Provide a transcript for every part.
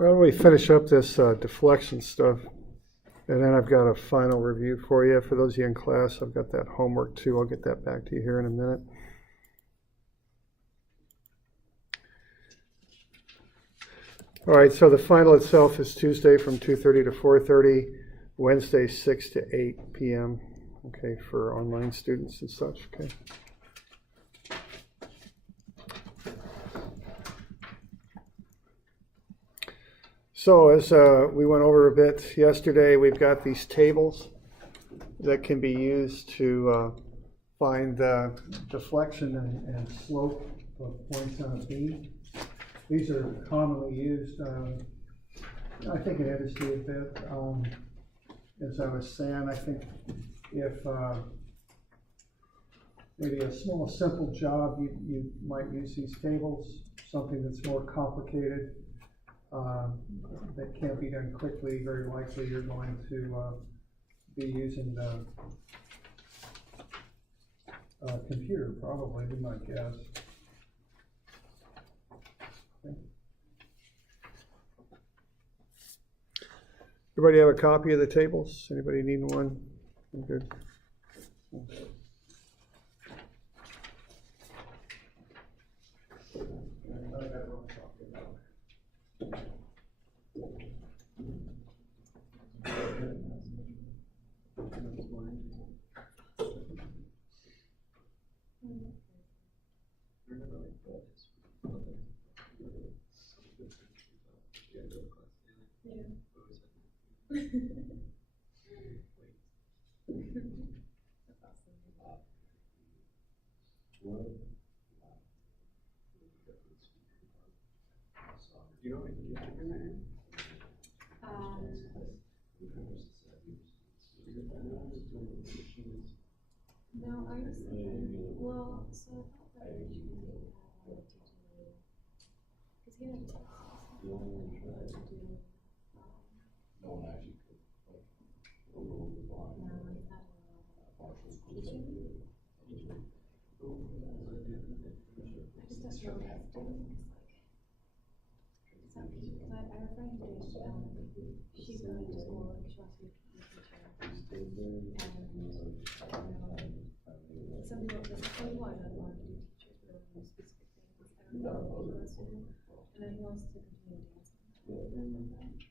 Well, we finish up this deflection stuff, and then I've got a final review for you. For those of you in class, I've got that homework too. I'll get that back to you here in a minute. All right, so the final itself is Tuesday from 2:30 to 4:30, Wednesday 6 to 8 p.m., okay, for online students and such, okay. So as we went over a bit yesterday, we've got these tables that can be used to find the deflection and slope of points on a beam. These are commonly used, I think, in industry a bit. As I was saying, I think if maybe a small, simple job, you might use these tables. Something that's more complicated, that can't be done quickly, very likely you're going to be using the computer, probably, be my guess. Okay. Everybody have a copy of the tables? Anybody need one? I'm good. Okay. No, I was thinking, well, so I thought that originally because he had a text to do she's going to school, like she wants to be a teacher. And some people I don't want to do teachers, but I want to do specific things. I don't know what he wants to do. And then he wants to continue dancing.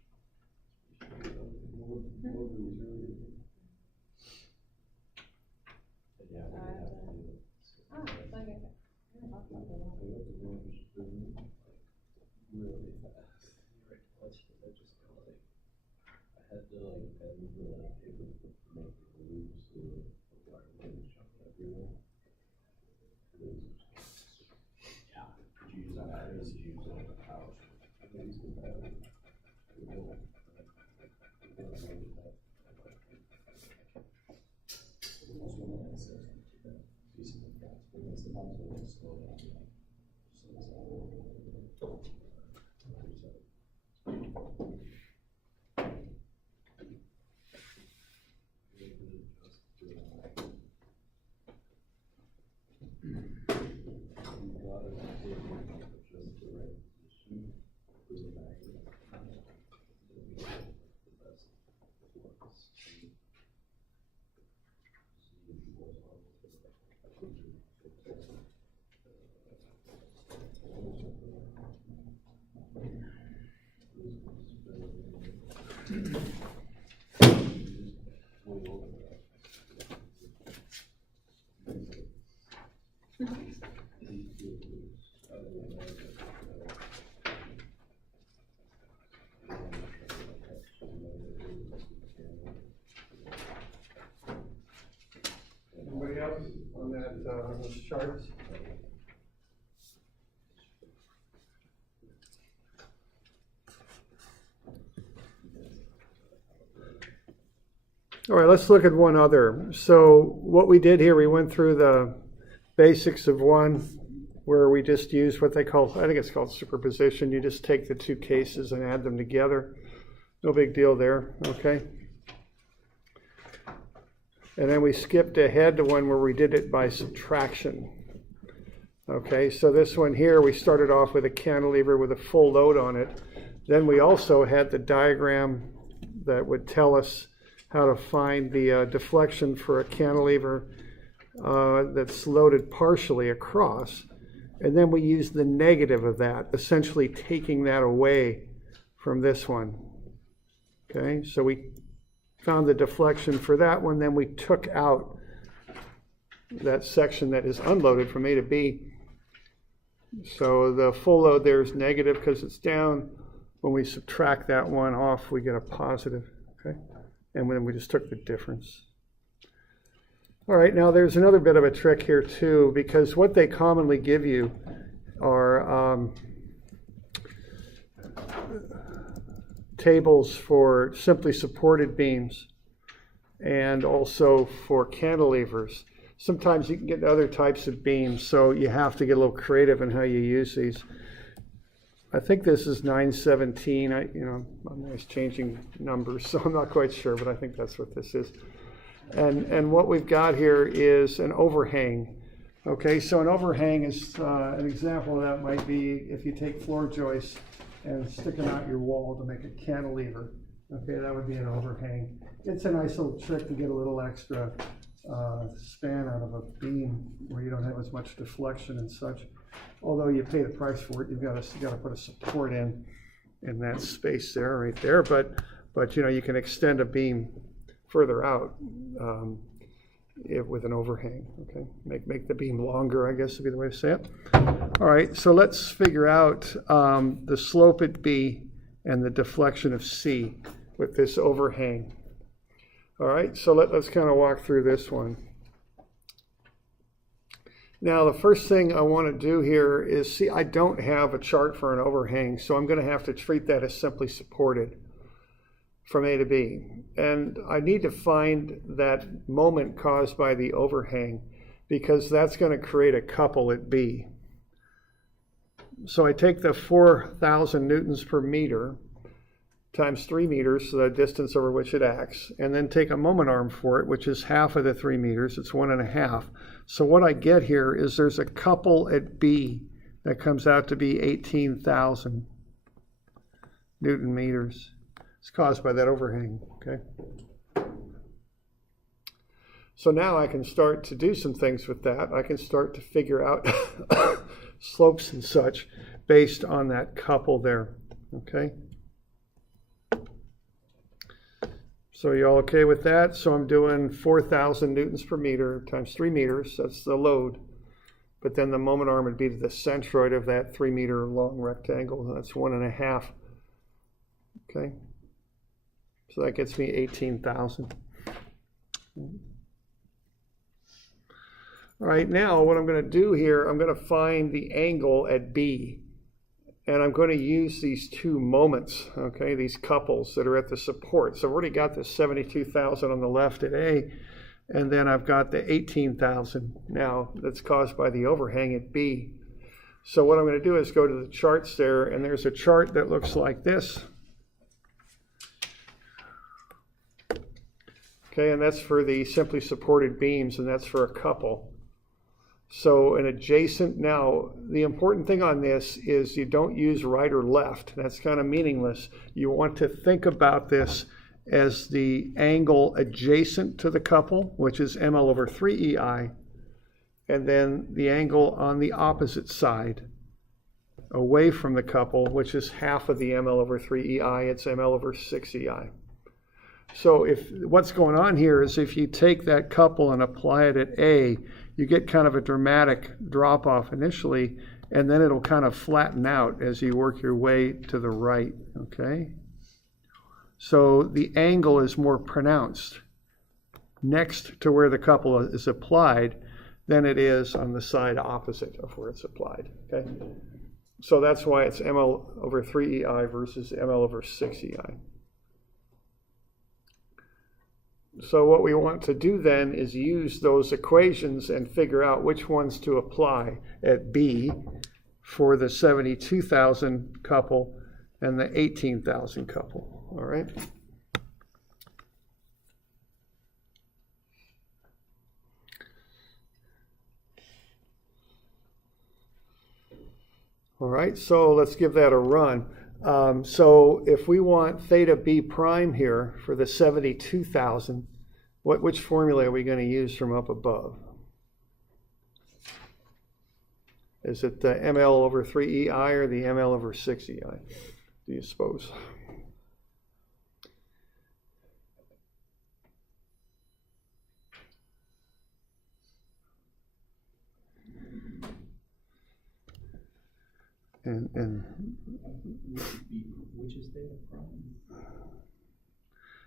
Anybody else on that, those charts? All right, let's look at one other. So what we did here, we went through the basics of one where we just used what they call, I think it's called superposition. You just take the two cases and add them together. No big deal there, okay? And then we skipped ahead to one where we did it by subtraction. Okay, so this one here, we started off with a cantilever with a full load on it. Then we also had the diagram that would tell us how to find the deflection for a cantilever that's loaded partially across. And then we used the negative of that, essentially taking that away from this one. Okay, so we found the deflection for that one, then we took out that section that is unloaded from A to B. So the full load there is negative because it's down. When we subtract that one off, we get a positive, okay? And then we just took the difference. All right, now there's another bit of a trick here too, because what they commonly give you are tables for simply supported beams and also for cantilevers. Sometimes you can get other types of beams, so you have to get a little creative in how you use these. I think this is 917. I'm always changing numbers, so I'm not quite sure, but I think that's what this is. And what we've got here is an overhang. Okay, so an overhang is an example of that might be if you take floor joists and stick them out your wall to make a cantilever. Okay, that would be an overhang. It's a nice little trick to get a little extra span out of a beam where you don't have as much deflection and such. Although you pay the price for it, you've got to put a support in that space there, right there. But you can extend a beam further out with an overhang. Okay, make the beam longer, I guess would be the way to say it. All right, so let's figure out the slope at B and the deflection of C with this overhang. All right, so let's kind of walk through this one. Now, the first thing I want to do here is see, I don't have a chart for an overhang, so I'm going to have to treat that as simply supported from A to B. And I need to find that moment caused by the overhang because that's going to create a couple at B. So I take the 4,000 newtons per meter times 3 meters, so the distance over which it acts, and then take a moment arm for it, which is half of the 3 meters. It's 1.5. So what I get here is there's a couple at B that comes out to be 18,000 Newton meters. It's caused by that overhang, okay? So now I can start to do some things with that. I can start to figure out slopes and such based on that couple there, okay? So you all okay with that? So I'm doing 4,000 newtons per meter times 3 meters. That's the load. But then the moment arm would be to the centroid of that 3 meter long rectangle. That's 1.5. Okay. So that gets me 18,000. All right, now what I'm going to do here, I'm going to find the angle at B. And I'm going to use these two moments, okay, these couples that are at the support. So I've already got the 72,000 on the left at A, and then I've got the 18,000 now that's caused by the overhang at B. So what I'm going to do is go to the charts there, and there's a chart that looks like this. Okay, and that's for the simply supported beams, and that's for a couple. So an adjacent, now the important thing on this is you don't use right or left. That's kind of meaningless. You want to think about this as the angle adjacent to the couple, which is ml over 3 EI, and then the angle on the opposite side away from the couple, which is half of the ml over 3 EI, it's ml over 6 EI. So what's going on here is if you take that couple and apply it at A, you get kind of a dramatic drop off initially, and then it'll kind of flatten out as you work your way to the right, okay? So the angle is more pronounced next to where the couple is applied than it is on the side opposite of where it's applied, okay? So that's why it's ml over 3 EI versus ml over 6 EI. So what we want to do then is use those equations and figure out which ones to apply at B for the 72,000 couple and the 18,000 couple, all right? All right, so let's give that a run. So if we want theta b prime here for the 72,000, which formula are we going to use from up above? Is it the ml over 3ei or the ml over 6ei, do you suppose? And which is theta prime?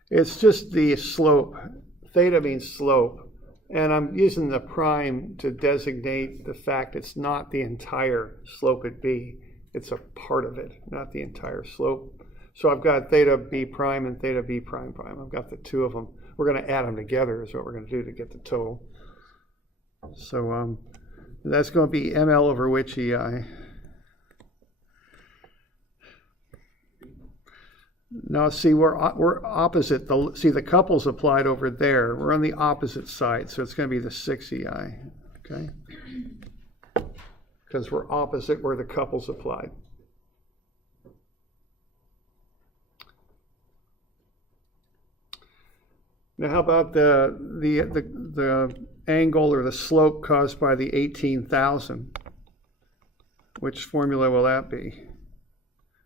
It's just the slope. Theta means slope. And I'm using the prime to designate the fact it's not the entire slope at B. It's a part of it, not the entire slope. So I've got theta b prime and theta b prime prime. I've got the two of them. We're going to add them together is what we're going to do to get the total. So that's going to be ml over which ei. Now, see, we're opposite. See, the couple's applied over there. We're on the opposite side, so it's going to be the 6ei, okay? Because we're opposite where the couple's applied. Now, how about the angle or the slope caused by the 18,000? Which formula will that be?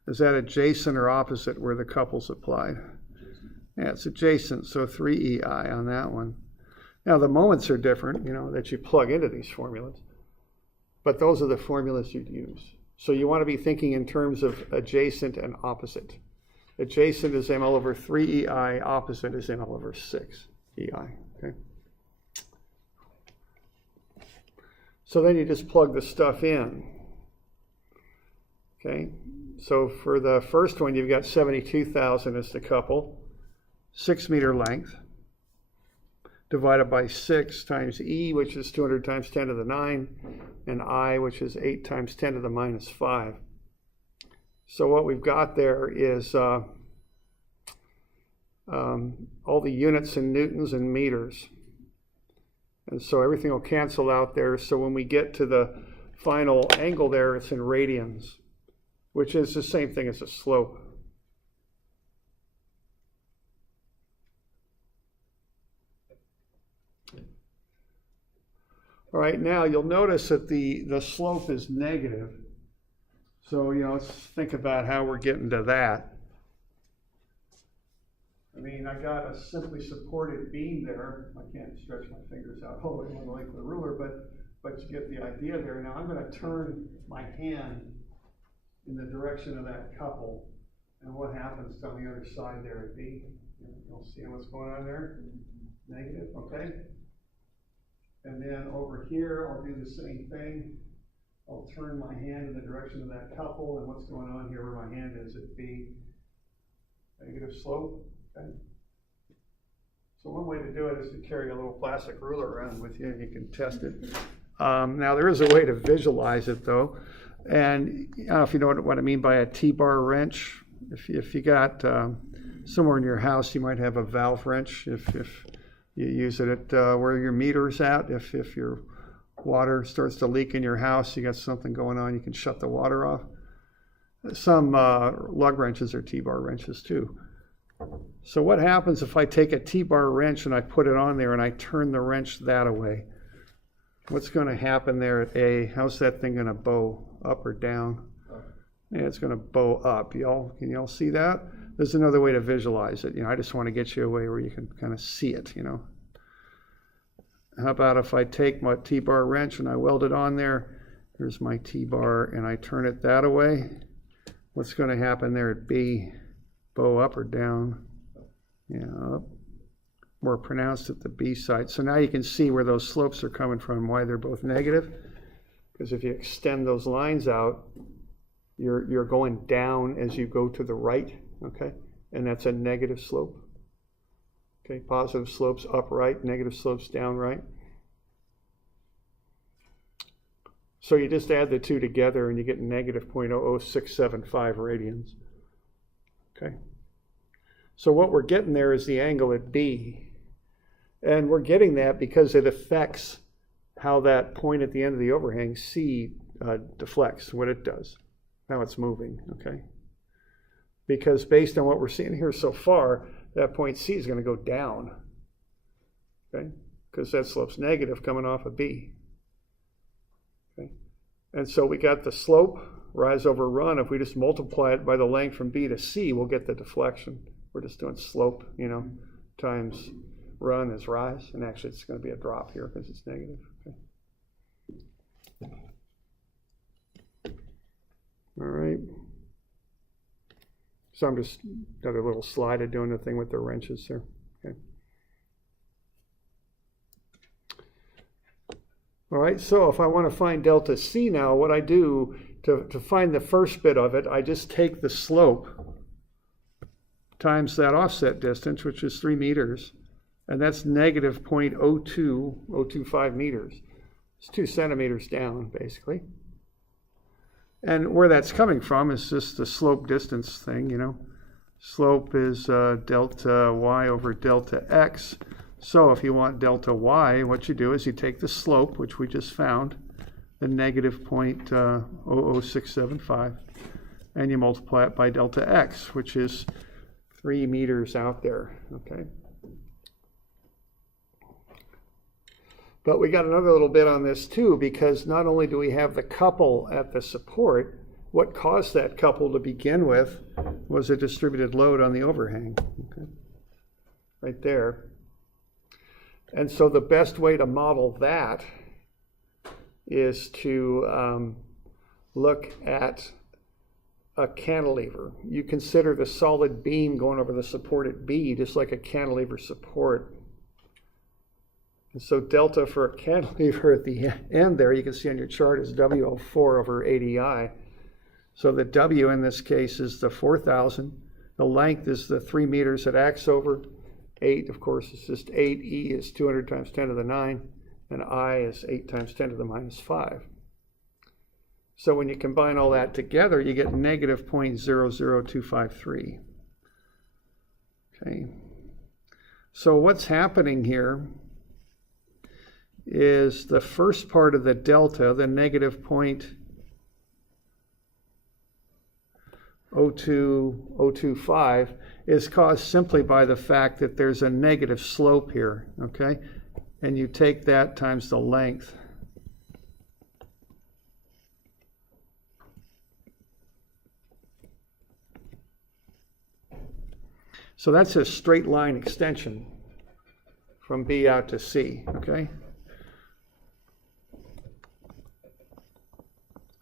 Is that adjacent or opposite where the couple's applied? Yeah, it's adjacent, so 3ei on that one. Now the moments are different, that you plug into these formulas, but those are the formulas you'd use. So you want to be thinking in terms of adjacent and opposite. Adjacent is ml over 3ei, opposite is ml over 6ei, okay? So then you just plug the stuff in, okay? So for the first one, you've got 72,000 as the couple, 6 meter length, divided by 6 times E, which is 200 times 10 to the 9, and I, which is 8 times 10 to the minus 5. So what we've got there is all the units in newtons and meters. And so everything will cancel out there. So when we get to the final angle there, it's in radians, which is the same thing as a slope. All right, now you'll notice that the slope is negative. So, let's think about how we're getting to that. I mean, I got a simply supported beam there. I can't stretch my fingers out all the way along the length of the ruler, but you get the idea there. Now I'm going to turn my hand in the direction of that couple, and what happens on the other side there at B? You'll see what's going on there. Negative, okay? And then over here, I'll do the same thing. I'll turn my hand in the direction of that couple, and what's going on here where my hand is at B? Negative slope, okay? So one way to do it is to carry a little plastic ruler around with you, and you can test it. Now there is a way to visualize it though. And I don't know if you know what I mean by a T-bar wrench. If you got somewhere in your house, you might have a valve wrench. If you use it at where your meter's at, if your water starts to leak in your house, you got something going on, you can shut the water off. Some lug wrenches are T-bar wrenches too. So what happens if I take a T-bar wrench and I put it on there and I turn the wrench that way? What's going to happen there at A? How's that thing going to bow? Up or down? Yeah, it's going to bow up. Can y'all see that? There's another way to visualize it. I just want to get you a way where you can kind of see it, How about if I take my T-bar wrench and I weld it on there? Here's my T-bar and I turn it that way. What's going to happen there at B? Bow up or down? Yeah, up. More pronounced at the B side. So now you can see where those slopes are coming from, why they're both negative. Because if you extend those lines out, you're going down as you go to the right, okay? And that's a negative slope. Okay, positive slopes upright, negative slopes down right. So you just add the two together and you get negative 0.00675 radians. Okay. So what we're getting there is the angle at B. And we're getting that because it affects how that point at the end of the overhang C deflects, what it does, how it's moving, okay? because based on what we're seeing here so far, that point C is going to go down, okay, because that slope's negative coming off of B. Okay, and so we got the slope, rise over run. If we just multiply it by the length from B to C, we'll get the deflection. We're just doing slope, you know, times run is rise, and actually it's going to be a drop here because it's negative. Okay. All right. So I'm just got a little slide of doing the thing with the wrenches there. Okay. All right, so if I want to find delta C now, what I do to find the first bit of it, I just take the slope times that offset distance, which is 3 meters, and that's negative 0.025 meters. It's 2 centimeters down, basically. And where that's coming from is just the slope distance thing, you know. Slope is delta y over delta x. So if you want delta y, what you do is you take the slope, which we just found, the negative 0.00675, and you multiply it by delta x, which is 3 meters out there, okay? But we got another little bit on this too, because not only do we have the couple at the support, what caused that couple to begin with was a distributed load on the overhang, okay? Right there. And so the best way to model that is to look at a cantilever. You consider the solid beam going over the support at B just like a cantilever support. And so delta for a cantilever at the end there, you can see on your chart, is WL4 over ADI. So the W in this case is the 4,000. The length is the 3 meters it acts over. 8, of course, is just 8. E is 200 times 10 to the 9. And I is 8 times 10 to the minus 5. So when you combine all that together, you get negative 0.00253. Okay. So what's happening here is the first part of the delta, the negative 0.02025, is caused simply by the fact that there's a negative slope here, okay? And you take that times the length. So that's a straight line extension from B out to C, okay?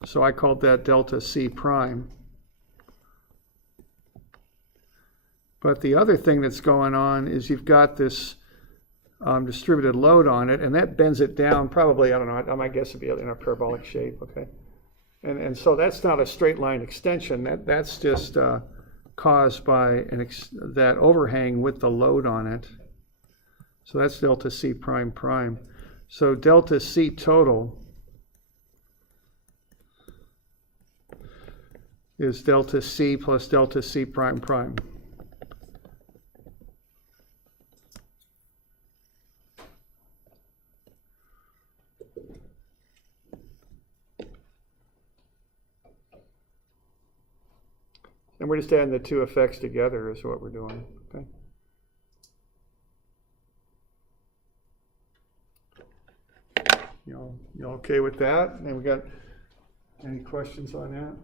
So I called that delta C prime. But the other thing that's going on is you've got this distributed load on it, and that bends it down probably, I don't know, I might guess it'd be in a parabolic shape, okay? And so that's not a straight line extension. That's just caused by that overhang with the load on it. So that's delta C prime prime. So delta C total is delta C plus delta C prime prime. And we're just adding the two effects together is what we're doing, okay? You okay with that? And we got any questions on that?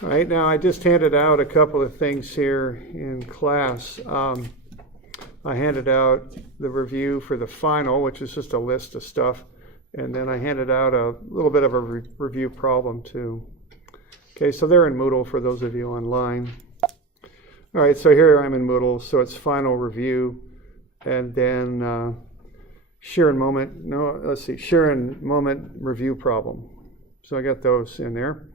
All right, now I just handed out a couple of things here in class. I handed out the review for the final, which is just a list of stuff. And then I handed out a little bit of a review problem too. Okay, so they're in Moodle for those of you online. All right, so here I'm in Moodle, so it's final review, and then shear and moment review problem. So I got those in there.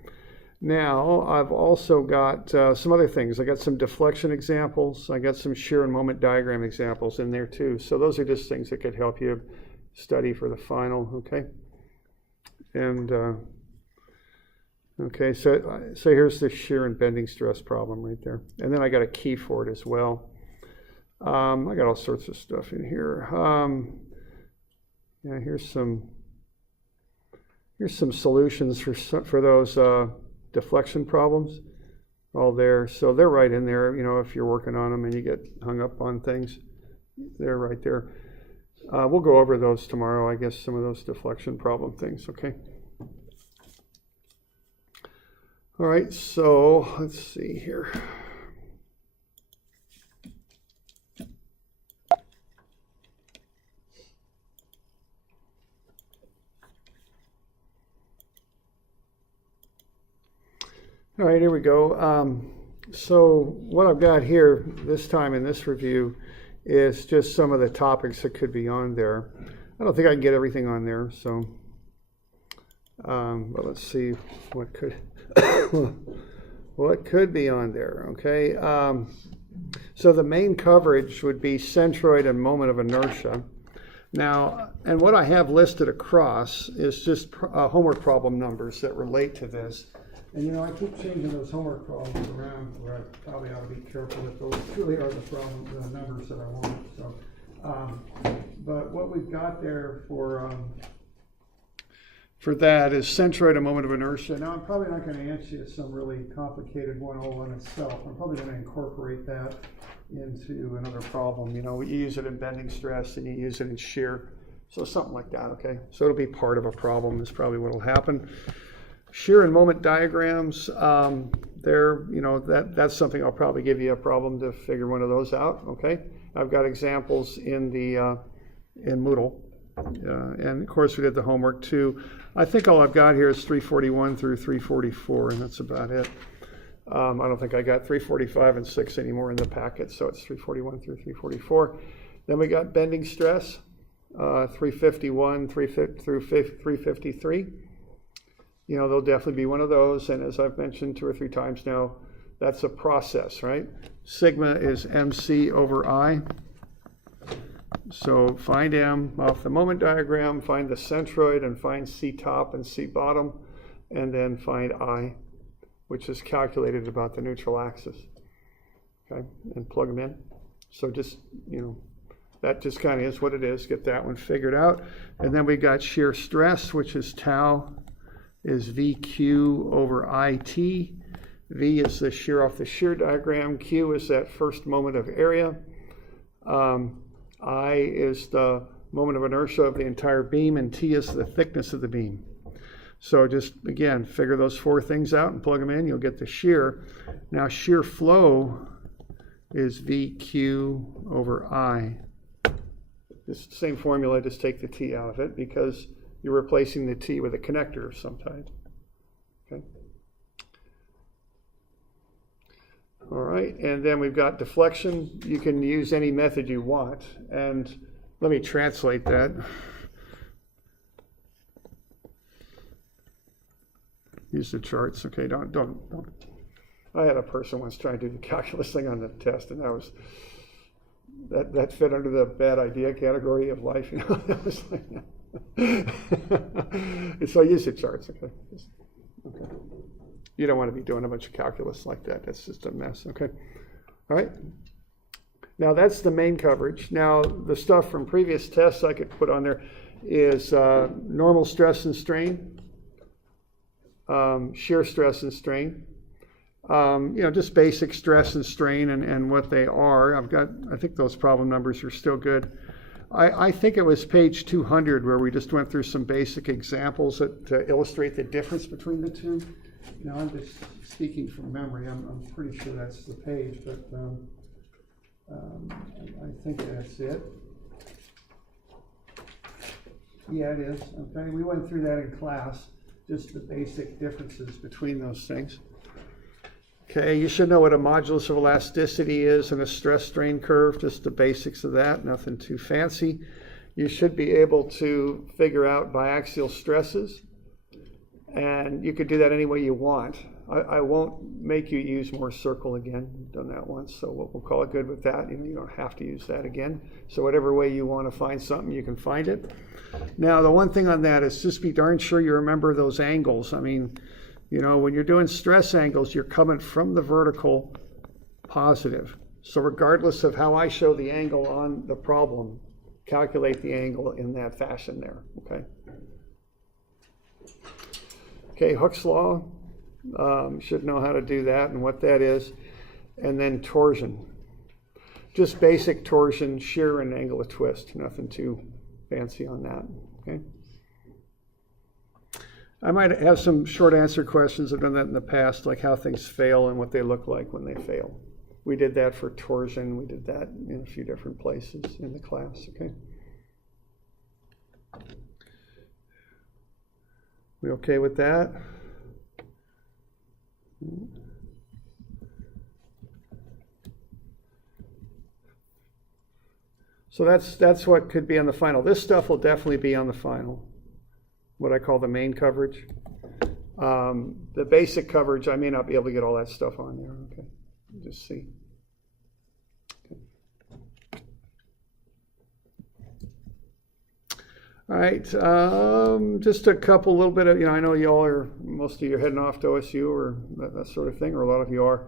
Now I've also got some other things. I got some deflection examples. I got some shear and moment diagram examples in there too. So those are just things that could help you study for the final, okay? And okay, so here's the shear and bending stress problem right there. And then I got a key for it as well. I got all sorts of stuff in here. Yeah, here's some solutions for those deflection problems. All there, so they're right in there. You know, if you're working on them and you get hung up on things, they're right there. We'll go over those tomorrow, I guess, some of those deflection problem things, okay? All right, so let's see here. All right, here we go. So what I've got here this time in this review is just some of the topics that could be on there. I don't think I can get everything on there, so but let's see what could what could be on there. Okay, so the main coverage would be centroid and moment of inertia. Now, and what I have listed across is just homework problem numbers that relate to this. And you know, I keep changing those homework problems around where I probably ought to be careful that those truly are the numbers that I want. So, but what we've got there for that is centroid and moment of inertia. Now, I'm probably not going to answer you some really complicated 101 itself. I'm probably going to incorporate that into another problem. You know, you use it in bending stress and you use it in shear. So something like that, okay? So it'll be part of a problem is probably what will happen. Shear and moment diagrams, you know, that's something I'll probably give you a problem to figure one of those out, okay? I've got examples in Moodle, and of course we did the homework too. I think all I've got here is 341 through 344, and that's about it. I don't think I got 345 and 6 anymore in the packet, so it's 341 through 344. Then we got bending stress, 351 through 353. You know, there'll definitely be one of those, and as I've mentioned 2 or 3 times now, that's a process, right? Sigma is MC over I. So find M off the moment diagram, find the centroid, and find C top and C bottom, and then find I, which is calculated about the neutral axis, okay? And plug them in. So just, you know, that just kind of is what it is. Get that one figured out. And then we got shear stress, which is tau is VQ over IT. V is the shear off the shear diagram. Q is that first moment of area. I is the moment of inertia of the entire beam, and T is the thickness of the beam. So just, again, figure those 4 things out and plug them in. You'll get the shear. Now, shear flow is VQ over I. It's the same formula, just take the T out of it because you're replacing the T with a connector of some type. Okay. All right, and then we've got deflection. You can use any method you want, and let me translate that. Use the charts. Okay, don't. I had a person once trying to do the calculus thing on the test, and that fit under the bad idea category of life. You know, that was like. So use the charts, okay? Okay. You don't want to be doing a bunch of calculus like that. That's just a mess, okay? All right. Now that's the main coverage. Now the stuff from previous tests I could put on there is normal stress and strain, shear stress and strain. You know, just basic stress and strain and what they are. I think those problem numbers are still good. I think it was page 200 where we just went through some basic examples to illustrate the difference between the two. You know, I'm just speaking from memory. I'm pretty sure that's the page, but I think that's it. Yeah, it is. Okay, we went through that in class, just the basic differences between those things. Okay, you should know what a modulus of elasticity is and a stress strain curve, just the basics of that, nothing too fancy. You should be able to figure out biaxial stresses, and you could do that any way you want. I won't make you use Moore circle again. We've done that once, so we'll call it good with that. You don't have to use that again. So whatever way you want to find something, you can find it. Now, the one thing on that is just be darn sure you remember those angles. I mean, when you're doing stress angles, you're coming from the vertical positive. So regardless of how I show the angle on the problem, calculate the angle in that fashion there, okay? Okay, Hooke's law, should know how to do that and what that is. And then torsion. Just basic torsion, shear and angle of twist, nothing too fancy on that, okay? I might have some short answer questions. I've done that in the past, like how things fail and what they look like when they fail. We did that for torsion. We did that in a few different places in the class, okay? We okay with that? So that's what could be on the final. This stuff will definitely be on the final, what I call the main coverage. The basic coverage, I may not be able to get all that stuff on there, okay? Just see. Okay. All right, just a couple little bit of, I know y'all are, most of you are heading off to OSU or that sort of thing, or a lot of you are.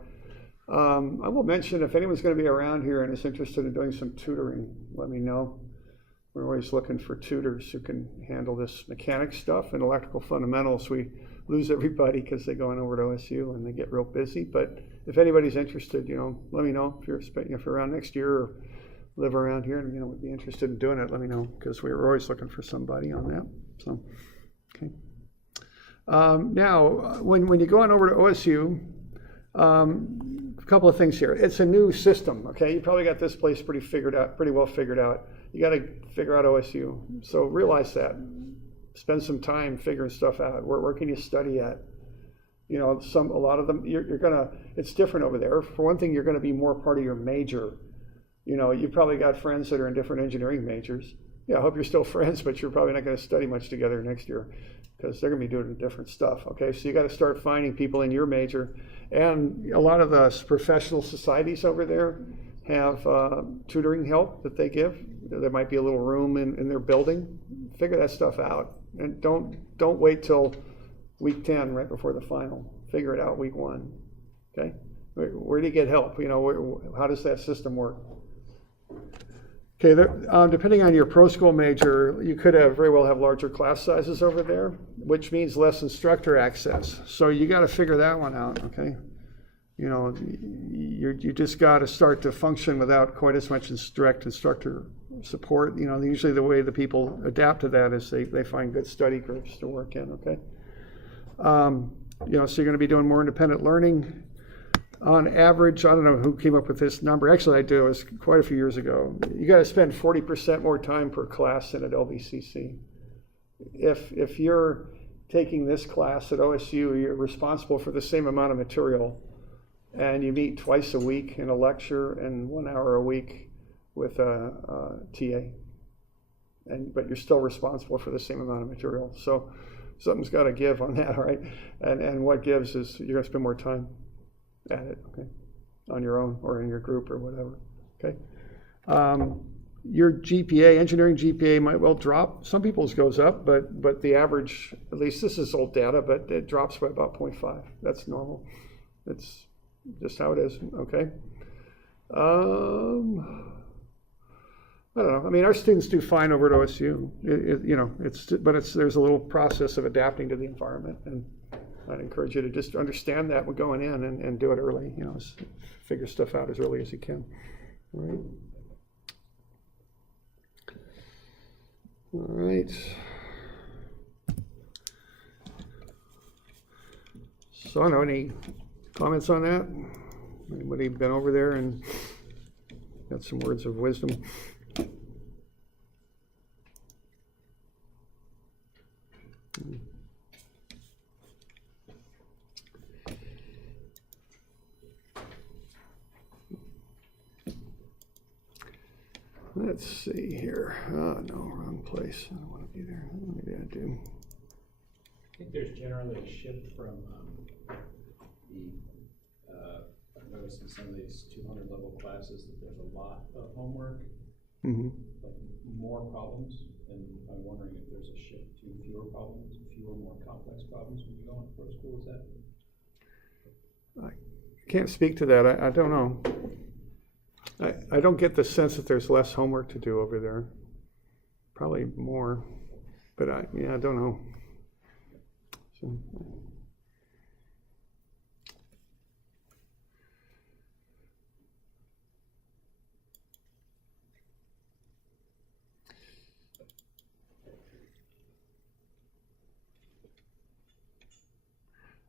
I will mention if anyone's going to be around here and is interested in doing some tutoring, let me know. We're always looking for tutors who can handle this mechanics stuff and electrical fundamentals. We lose everybody because they're going over to OSU and they get real busy. But if anybody's interested, let me know. If you're around next year or live around here and would be interested in doing it, let me know, because we're always looking for somebody on that. So, okay. Now, when you go on over to OSU, a couple of things here. It's a new system, okay? You probably got this place pretty well figured out. You got to figure out OSU. So realize that. Spend some time figuring stuff out. Where can you study at? A lot of them, it's different over there. For one thing, you're going to be more part of your major. You've probably got friends that are in different engineering majors. Yeah, I hope you're still friends, but you're probably not going to study much together next year because they're going to be doing different stuff, okay? So you got to start finding people in your major. And a lot of the professional societies over there have tutoring help that they give. There might be a little room in their building. Figure that stuff out. And don't wait till week 10 right before the final. Figure it out week 1, okay? Where do you get help? How does that system work? Okay, depending on your pro school major, you could very well have larger class sizes over there, which means less instructor access. So you got to figure that one out, okay? You just got to start to function without quite as much direct instructor support. Usually the way the people adapt to that is they find good study groups to work in, okay? So you're going to be doing more independent learning. On average, I don't know who came up with this number. Actually, I do. It was quite a few years ago. You got to spend 40% more time per class than at LVCC. If you're taking this class at OSU, you're responsible for the same amount of material, and you meet twice a week in a lecture and 1 hour a week with a TA. But you're still responsible for the same amount of material. So something's got to give on that, right? And what gives is you're going to spend more time at it, okay, on your own or in your group or whatever, okay? Your GPA, engineering GPA might well drop. Some people's goes up, but the average, at least this is old data, but it drops by about 0.5. That's normal. It's just how it is, okay? I don't know. I mean, our students do fine over at OSU. There's a little process of adapting to the environment, and I'd encourage you to just understand that we're going in and do it early. Figure stuff out as early as you can. All right. So, I don't know, any comments on that? Anybody been over there and got some words of wisdom. Let's see here. Oh, no, wrong place. I don't want to be there. Maybe I do. I think there's generally a shift from I've noticed in some of these 200 level classes that there's a lot of homework, like more problems, and I'm wondering if there's a shift to fewer problems, fewer more complex problems when you go into pro school. Is that? I can't speak to that. I don't know. I don't get the sense that there's less homework to do over there. Probably more, but I don't know. So,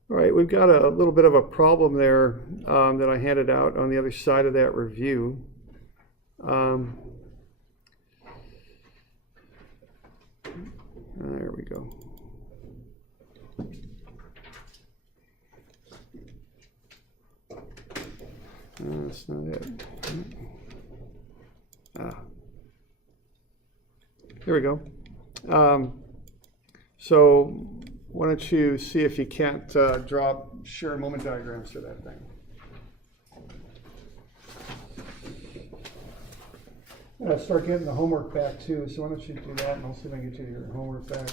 all right, we've got a little bit of a problem there that I handed out on the other side of that review. There we go. That's not it. Here we go. So why don't you see if you can't draw shear moment diagrams for that thing. I'll start getting the homework back too, so why don't you do that, and I'll see if I can get you your homework back.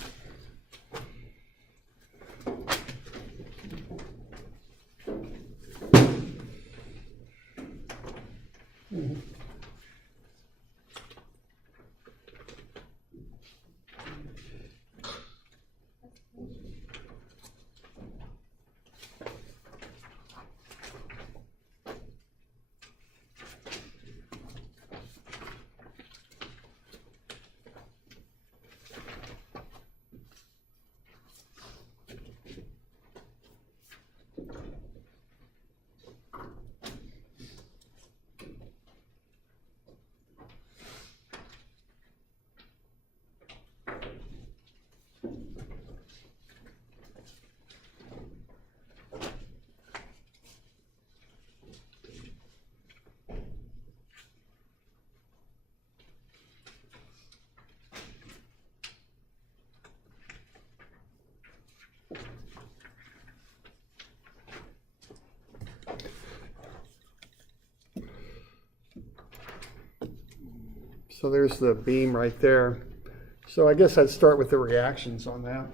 So there's the beam right there. So I guess I'd start with the reactions on that.